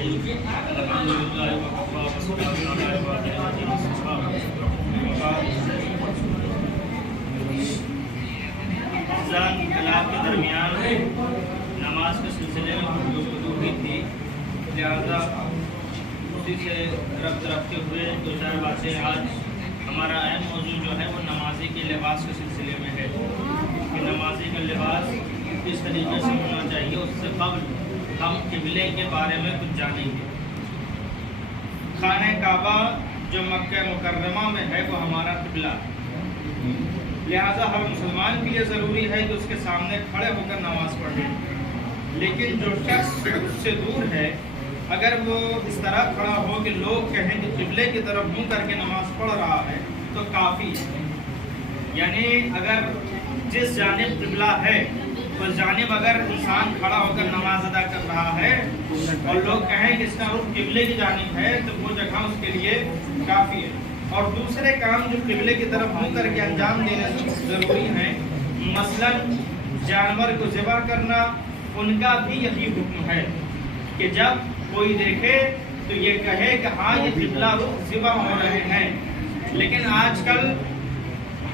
الحمدللہ وکفیٰ وسلام علی عبادہ الذین اصطفیٰ اذان کلام کے درمیان نماز کے سلسلے میں گفتگو ہوئی تھی، لہذا اسی سے ربط رکھتے ہوئے دو چار باتیں آج ہمارا اہم موضوع جو ہے وہ نمازی کے لباس کے سلسلے میں ہے کہ نمازی کا لباس کس طریقے سے ہونا چاہیے۔ اس سے قبل ہم قبلے کے بارے میں کچھ جانیں گے۔ خانہ کعبہ جو مکہ مکرمہ میں ہے وہ ہمارا قبلہ ہے، لہذا ہر مسلمان کے لیے ضروری ہے کہ اس کے سامنے کھڑے ہو کر نماز پڑھے، لیکن جو شخص اس سے دور ہے اگر وہ اس طرح کھڑا ہو کہ لوگ کہیں کہ قبلے کی طرف منہ کر کے نماز پڑھ رہا ہے تو کافی ہے۔ یعنی اگر جس جانب قبلہ ہے اس جانب اگر انسان کھڑا ہو کر نماز ادا کر رہا ہے اور لوگ کہیں کہ اس کا رخ قبلے کی جانب ہے تو وہ جگہ اس کے لیے کافی ہے۔ اور دوسرے کام جو قبلے کی طرف منہ کر کے انجام دینے ضروری ہیں، مثلا جانور کو ذبح کرنا، ان کا بھی یہی حکم ہے کہ جب کوئی دیکھے تو یہ کہے کہ ہاں یہ قبلہ رخ ذبح ہو رہے ہیں۔ لیکن آج کل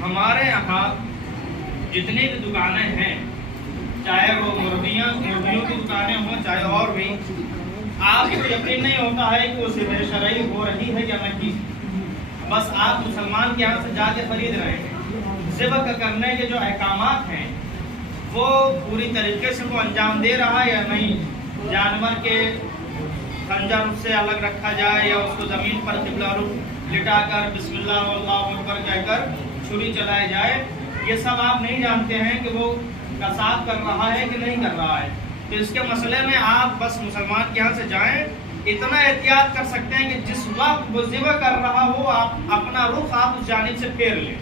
ہمارے یہاں جتنی بھی دکانیں ہیں، چاہے وہ مرغیوں کی دکانیں ہوں چاہے اور بھی، آپ کو یقین نہیں ہوتا ہے کہ وہ ذبح شرعی ہو رہی ہے یا نہیں، بس آپ مسلمان کے یہاں سے جا کے خرید رہے ہیں۔ ذبح کرنے کے جو احکامات ہیں وہ پوری طریقے سے وہ انجام دے رہا ہے یا نہیں، جانور کے خنجر اس سے الگ رکھا جائے یا اس کو زمین پر قبلہ رخ لٹا کر بسم اللہ اللہ اکبر کہہ کر چھری چلائی جائے، یہ سب آپ نہیں جانتے ہیں کہ وہ قصاب کر رہا ہے کہ نہیں کر رہا ہے۔ تو اس کے مسئلے میں آپ بس مسلمان کے یہاں سے جائیں، اتنا احتیاط کر سکتے ہیں کہ جس وقت وہ ذبح کر رہا ہو آپ اپنا رخ آپ اس جانب سے پھیر لیں،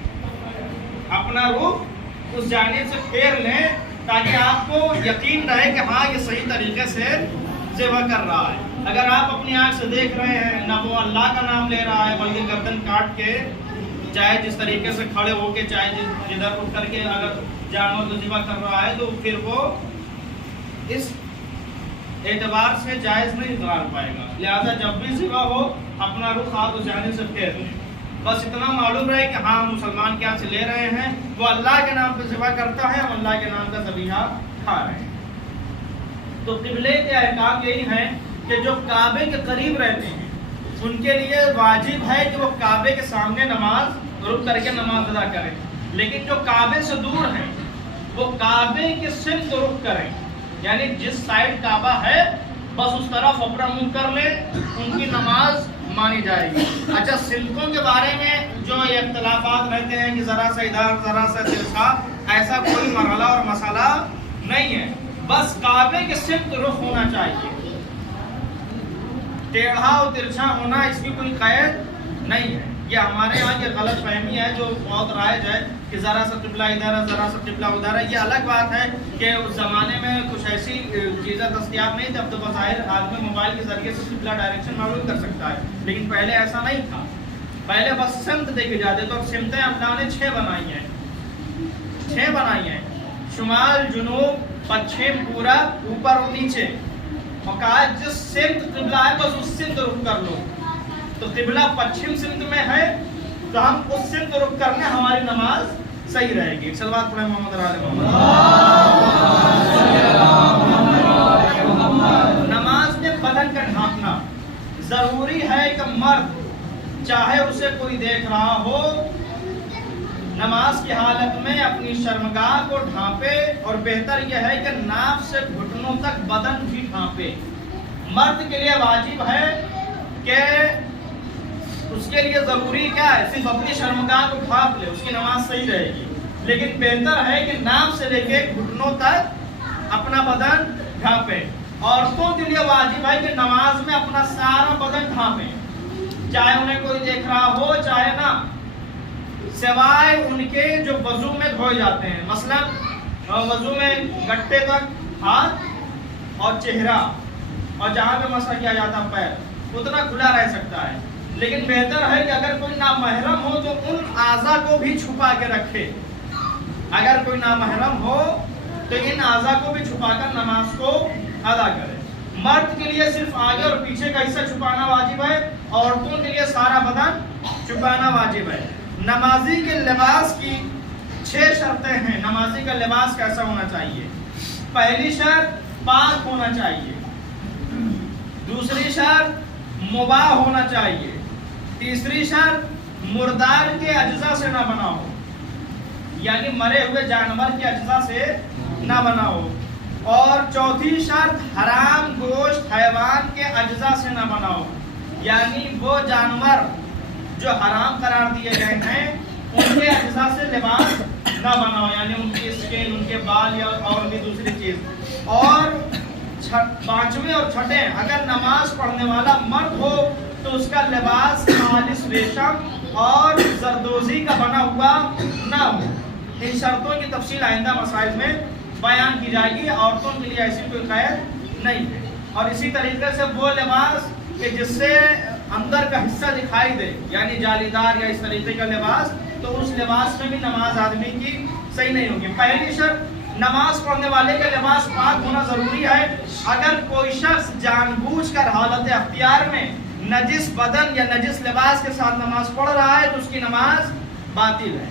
اپنا رخ اس جانب سے پھیر لیں تاکہ آپ کو یقین رہے کہ ہاں یہ صحیح طریقے سے ذبح کر رہا ہے۔ اگر آپ اپنی آنکھ سے دیکھ رہے ہیں، نہ وہ اللہ کا نام لے رہا ہے بلکہ گردن کاٹ کے چاہے جس طریقے سے کھڑے ہو کے چاہے جدھر اٹھ کر کے اگر جانور کو ذبح کر رہا ہے تو پھر وہ اس اعتبار سے جائز نہیں قرار پائے گا۔ لہذا جب بھی ذبح ہو اپنا رخ آپ اس جانب سے پھیر لیں، بس اتنا معلوم رہے کہ ہاں مسلمان کیا سے لے رہے ہیں، وہ اللہ کے نام پہ ذبح کرتا ہے، ہم اللہ کے نام کا ذبیحہ کھا رہے ہیں۔ تو قبلے کے احکام یہی ہیں کہ جو کعبے کے قریب رہتے ہیں ان کے لیے واجب ہے کہ وہ کعبے کے سامنے نماز رک کر کے نماز ادا کریں، لیکن جو کعبے سے دور ہیں وہ کعبے کے سمت رخ کریں، یعنی جس سائڈ کعبہ ہے بس اس طرف اپنا منہ کر لیں، ان کی نماز مانی جائے گی۔ اچھا، سمتوں کے بارے میں جو یہ اختلافات رہتے ہیں کہ ذرا سا ادھر ذرا سا ترچھا، ایسا کوئی مرحلہ اور مسئلہ نہیں ہے، بس کعبے کے سمت رخ ہونا چاہیے۔ ٹیڑھا اور ترچھا ہونا اس کی کوئی قید نہیں ہے، یہ ہمارے یہاں کی غلط فہمی ہے جو بہت رائج ہے کہ ذرا سا قبلہ ادھر ہے ذرا سا قبلہ ادھر ہے۔ یہ الگ بات ہے کہ اس زمانے میں کچھ ایسی چیزیں دستیاب نہیں تھی، اب تو بظاہر آدمی موبائل کے ذریعے سے قبلہ ڈائریکشن معلوم کر سکتا ہے، لیکن پہلے ایسا نہیں تھا۔ پہلے بس سمت دیکھے جاتے تھے، اور سمتیں اللہ نے 6 بنائی ہیں، 6 بنائی ہیں، شمال جنوب پچھم پورب اوپر اور نیچے، اور کہا جس سمت قبلہ ہے بس اس سمت رخ کر لو۔ تو قبلہ پچھم سمت میں ہے تو ہم اس سمت رخ کرنے ہماری نماز صحیح رہے گی۔ صلوات پڑھیں محمد علی محمد۔ نماز میں بدن کا ڈھانپنا ضروری ہے کہ مرد چاہے اسے کوئی دیکھ رہا ہو نماز کی حالت میں اپنی شرمگاہ کو ڈھانپے، اور بہتر یہ ہے کہ ناف سے گھٹنوں تک بدن بھی ڈھانپے۔ مرد کے لیے واجب ہے کہ اس کے لیے ضروری کیا ہے، صرف اپنی شرمگاہ کو ڈھانپ لے، اس کی نماز صحیح رہے گی، لیکن بہتر ہے کہ ناف سے لے کے گھٹنوں تک اپنا بدن ڈھانپے۔ عورتوں کے لیے واجب ہے کہ نماز میں اپنا سارا بدن ڈھانپے، چاہے انہیں کوئی دیکھ رہا ہو چاہے نہ، سوائے ان کے جو وضو میں دھوئے جاتے ہیں، مثلا وضو میں گٹے تک ہاتھ اور چہرہ، اور جہاں پہ مسح کیا جاتا ہے پیر، اتنا کھلا رہ سکتا ہے، لیکن بہتر ہے کہ اگر کوئی نامحرم ہو تو ان اعضاء کو بھی چھپا کے رکھے۔ اگر کوئی نامحرم ہو تو ان اعضاء کو بھی چھپا کر نماز کو ادا کرے۔ مرد کے لیے صرف آگے اور پیچھے کا حصہ چھپانا واجب ہے، عورتوں کے لیے سارا بدن چھپانا واجب ہے۔ نمازی کے لباس کی 6 شرطیں ہیں۔ نمازی کا لباس کیسا ہونا چاہیے؟ پہلی شرط پاک ہونا چاہیے، دوسری شرط مباح ہونا چاہیے، تیسری شرط مردار کے اجزاء سے نہ بنا ہو، یعنی مرے ہوئے جانور کے اجزاء سے نہ بنا ہو، اور چوتھی شرط حرام گوشت حیوان کے اجزاء سے نہ بنا ہو، یعنی وہ جانور جو حرام قرار دیے گئے ہیں ان کے اجزاء سے لباس نہ بنا ہو، یعنی ان کی اسکن، ان کے بال یا اور بھی دوسری چیز۔ اور پانچویں اور چھٹے، اگر نماز پڑھنے والا مرد ہو تو اس کا لباس خالص ریشم اور زردوزی کا بنا ہوا نہ ہو۔ ان شرطوں کی تفصیل آئندہ مسائل میں بیان کی جائے گی۔ عورتوں کے لیے ایسی کوئی قید نہیں ہے۔ اور اسی طریقے سے وہ لباس کہ جس سے اندر کا حصہ دکھائی دے، یعنی جالی دار یا اس طریقے کا لباس، تو اس لباس میں بھی نماز آدمی کی صحیح نہیں ہوگی۔ پہلی شرط نماز پڑھنے والے کا لباس پاک ہونا ضروری ہے۔ اگر کوئی شخص جان بوجھ کر حالت اختیار میں نجس بدن یا نجس لباس کے ساتھ نماز پڑھ رہا ہے تو اس کی نماز باطل ہے۔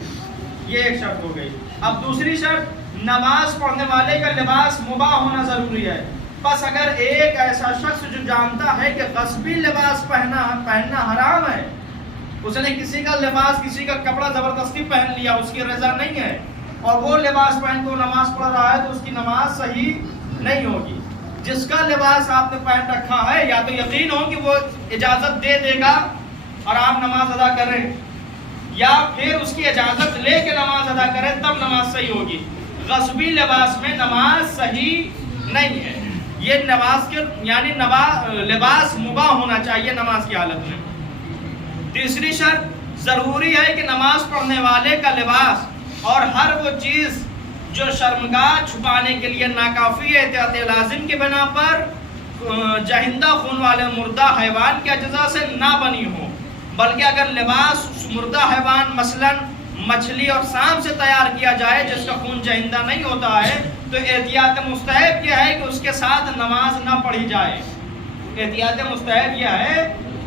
یہ ایک شرط ہو گئی۔ اب دوسری شرط، نماز پڑھنے والے کا لباس مباح ہونا ضروری ہے۔ بس اگر ایک ایسا شخص جو جانتا ہے کہ غصبی لباس پہننا حرام ہے، اس نے کسی کا لباس، کسی کا کپڑا زبردستی پہن لیا، اس کی رضا نہیں ہے، اور وہ لباس پہن کے نماز پڑھ رہا ہے تو اس کی نماز صحیح نہیں ہوگی۔ جس کا لباس آپ نے پہن رکھا ہے یا تو یقین ہو کہ وہ اجازت دے دے گا اور آپ نماز ادا کریں، یا پھر اس کی اجازت لے کے نماز ادا کریں، تب نماز صحیح ہوگی۔ غصبی لباس میں نماز صحیح نہیں ہے۔ یہ نماز کے یعنی لباس مباح ہونا چاہیے نماز کی حالت میں۔ تیسری شرط، ضروری ہے کہ نماز پڑھنے والے کا لباس اور ہر وہ چیز جو شرمگاہ چھپانے کے لیے ناکافی احتیاط لازم کے بنا پر جہندہ خون والے مردہ حیوان کے اجزاء سے نہ بنی ہو، بلکہ اگر لباس مردہ حیوان مثلاً مچھلی اور سانپ سے تیار کیا جائے جس کا خون جہندہ نہیں ہوتا ہے تو احتیاط مستحب یہ ہے کہ اس کے ساتھ نماز نہ پڑھی جائے۔ احتیاط مستحب یہ ہے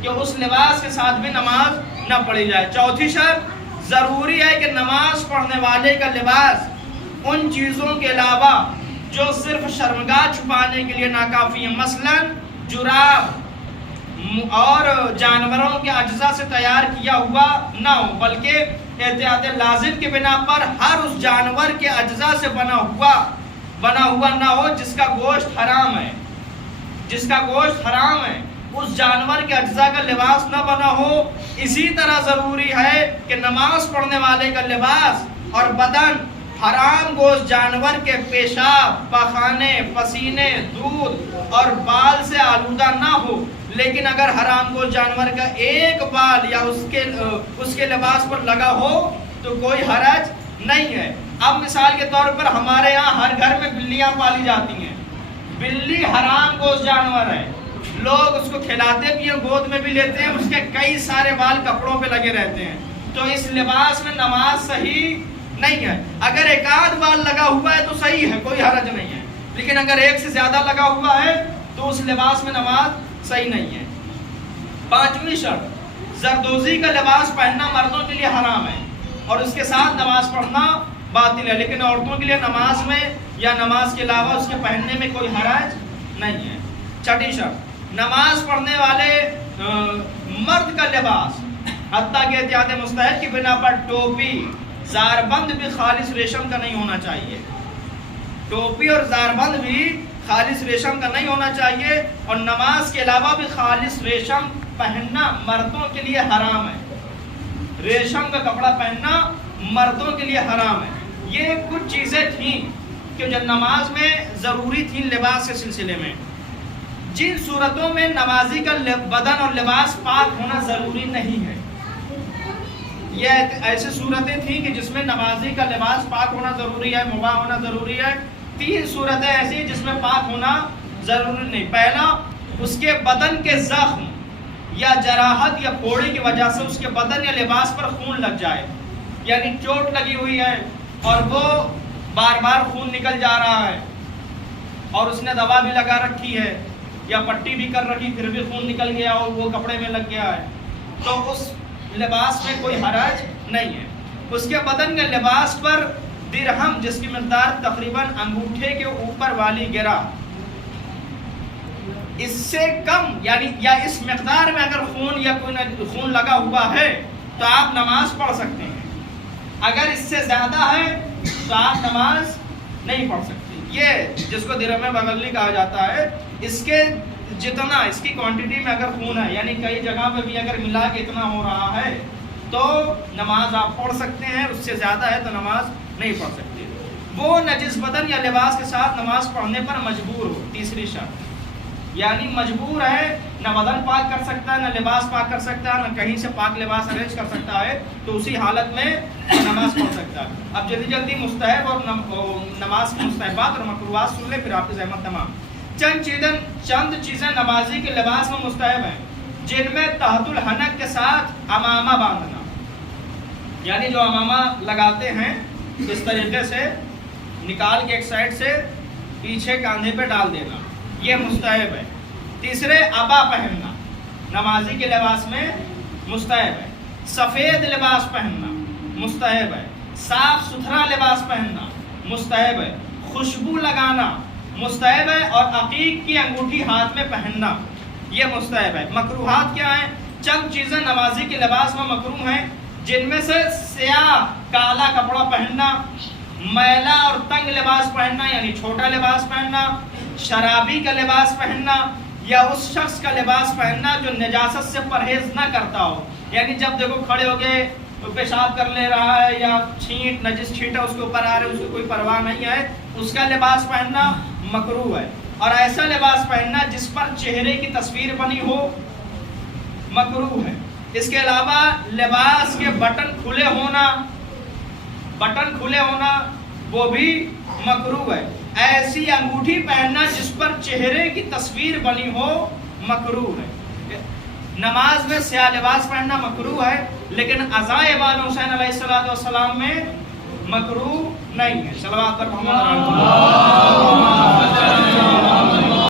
کہ اس لباس کے ساتھ بھی نماز نہ پڑھی جائے۔ چوتھی شرط، ضروری ہے کہ نماز پڑھنے والے کا لباس ان چیزوں کے علاوہ جو صرف شرمگاہ چھپانے کے لیے ناکافی ہیں، مثلاً جراب اور جانوروں کے اجزاء سے تیار کیا ہوا نہ ہو، بلکہ احتیاط لازم کے بنا پر ہر اس جانور کے اجزاء سے بنا ہوا نہ ہو جس کا گوشت حرام ہے، جس کا گوشت حرام ہے، اس جانور کے اجزاء کا لباس نہ بنا ہو۔ اسی طرح ضروری ہے کہ نماز پڑھنے والے کا لباس اور بدن حرام گوشت جانور کے پیشاب، پخانے، پسینے، دودھ اور بال سے آلودہ نہ ہو، لیکن اگر حرام گوشت جانور کا ایک بال یا اس کے لباس پر لگا ہو تو کوئی حرج نہیں ہے۔ اب مثال کے طور پر ہمارے یہاں ہر گھر میں بلیاں پالی جاتی ہیں، بلی حرام گوشت جانور ہے، لوگ اس کو کھلاتے بھی ہیں، گود میں بھی لیتے ہیں، اس کے کئی سارے بال کپڑوں پہ لگے رہتے ہیں، تو اس لباس میں نماز صحیح نہیں ہے۔ اگر ایک آدھ بال لگا ہوا ہے تو صحیح ہے، کوئی حرج نہیں ہے، لیکن اگر ایک سے زیادہ لگا ہوا ہے تو اس لباس میں نماز صحیح نہیں ہے۔ پانچویں شرط، زردوزی کا لباس پہننا مردوں کے لیے حرام ہے اور اس کے ساتھ نماز پڑھنا باطل ہے، لیکن عورتوں کے لیے نماز میں یا نماز کے علاوہ اس کے پہننے میں کوئی حرج نہیں ہے۔ چھٹی شرط، نماز پڑھنے والے مرد کا لباس حتیٰ کہ احتیاط مستحب کی بنا پر ٹوپی، زاربند بھی خالص ریشم کا نہیں ہونا چاہیے۔ ٹوپی اور زاربند بھی خالص ریشم کا نہیں ہونا چاہیے، اور نماز کے علاوہ بھی خالص ریشم پہننا مردوں کے لیے حرام ہے۔ ریشم کا کپڑا پہننا مردوں کے لیے حرام ہے۔ یہ کچھ چیزیں تھیں کہ جو نماز میں ضروری تھیں لباس کے سلسلے میں۔ جن صورتوں میں نمازی کا بدن اور لباس پاک ہونا ضروری نہیں ہے، یہ ایسی صورتیں تھیں کہ جس میں نمازی کا لباس پاک ہونا ضروری ہے، مباح ہونا ضروری ہے۔ 3 صورتیں ایسی جس میں پاک ہونا ضروری نہیں۔ پہلا، اس کے بدن کے زخم یا جراحت یا پھوڑی کی وجہ سے اس کے بدن یا لباس پر خون لگ جائے، یعنی چوٹ لگی ہوئی ہے اور وہ بار بار خون نکل جا رہا ہے اور اس نے دوا بھی لگا رکھی ہے یا پٹی بھی کر رکھی پھر بھی خون نکل گیا اور وہ کپڑے میں لگ گیا ہے، تو اس لباس میں کوئی حرج نہیں ہے۔ اس کے بدن کے لباس پر درہم جس کی مقدار تقریباً انگوٹھے کے اوپر والی گرہ، اس سے کم یعنی یا اس مقدار میں اگر خون یا کوئی خون لگا ہوا ہے تو آپ نماز پڑھ سکتے ہیں، اگر اس سے زیادہ ہے تو آپ نماز نہیں پڑھ سکتے۔ یہ جس کو درہم بغلی کہا جاتا ہے، اس کے جتنا اس کی کوانٹٹی میں اگر خون ہے یعنی کئی جگہ پہ بھی اگر ملا کے اتنا ہو رہا ہے تو نماز آپ پڑھ سکتے ہیں، اس سے زیادہ ہے تو نماز نہیں پڑھ سکتے۔ وہ نجس بدن یا لباس کے ساتھ نماز پڑھنے پر مجبور ہو، تیسری شرط، یعنی مجبور ہے، نہ بدن پاک کر سکتا ہے، نہ لباس پاک کر سکتا ہے، نہ کہیں سے پاک لباس ارینج کر سکتا ہے، تو اسی حالت میں نماز پڑھ سکتا ہے۔ اب جلدی جلدی مستحب اور نماز کی مستحبات اور مکروہات سن لیں، پھر آپ کی زحمت تمام۔ چند چیزیں نمازی کے لباس میں مستحب ہیں، جن میں تحت الحنک کے ساتھ امامہ باندھنا، یعنی جو امامہ لگاتے ہیں اس طریقے سے نکال کے ایک سائڈ سے پیچھے کاندھے پہ ڈال دینا، یہ مستحب ہے۔ تیسرے عبا پہننا نمازی کے لباس میں مستحب ہے۔ سفید لباس پہننا مستحب ہے۔ صاف ستھرا لباس پہننا مستحب ہے۔ خوشبو لگانا مستحب ہے، اور عقیق کی انگوٹھی ہاتھ میں پہننا یہ مستحب ہے۔ مکروہات کیا ہیں؟ چند چیزیں نمازی کے لباس میں مکروہ ہیں، جن میں سے سیاہ کالا کپڑا پہننا، میلا اور تنگ لباس پہننا یعنی چھوٹا لباس پہننا، شرابی کا لباس پہننا، یا اس شخص کا لباس پہننا جو نجاست سے پرہیز نہ کرتا ہو، یعنی جب دیکھو کھڑے ہو کے پیشاب کر لے رہا ہے یا نجس چھینٹا اس کے اوپر آ رہا ہے، اس کو کوئی پرواہ نہیں ہے، اس کا لباس پہننا مکروہ ہے۔ اور ایسا لباس پہننا جس پر چہرے کی تصویر بنی ہو مکروہ ہے۔ اس کے علاوہ لباس کے بٹن کھلے ہونا وہ بھی مکروہ ہے۔ ایسی انگوٹھی پہننا جس پر چہرے کی تصویر بنی ہو مکروہ ہے۔ نماز میں سیاہ لباس پہننا مکروہ ہے، لیکن عزائے امام حسین علیہ السلام میں مکروہ نہیں ہے۔ صلوات پر محمد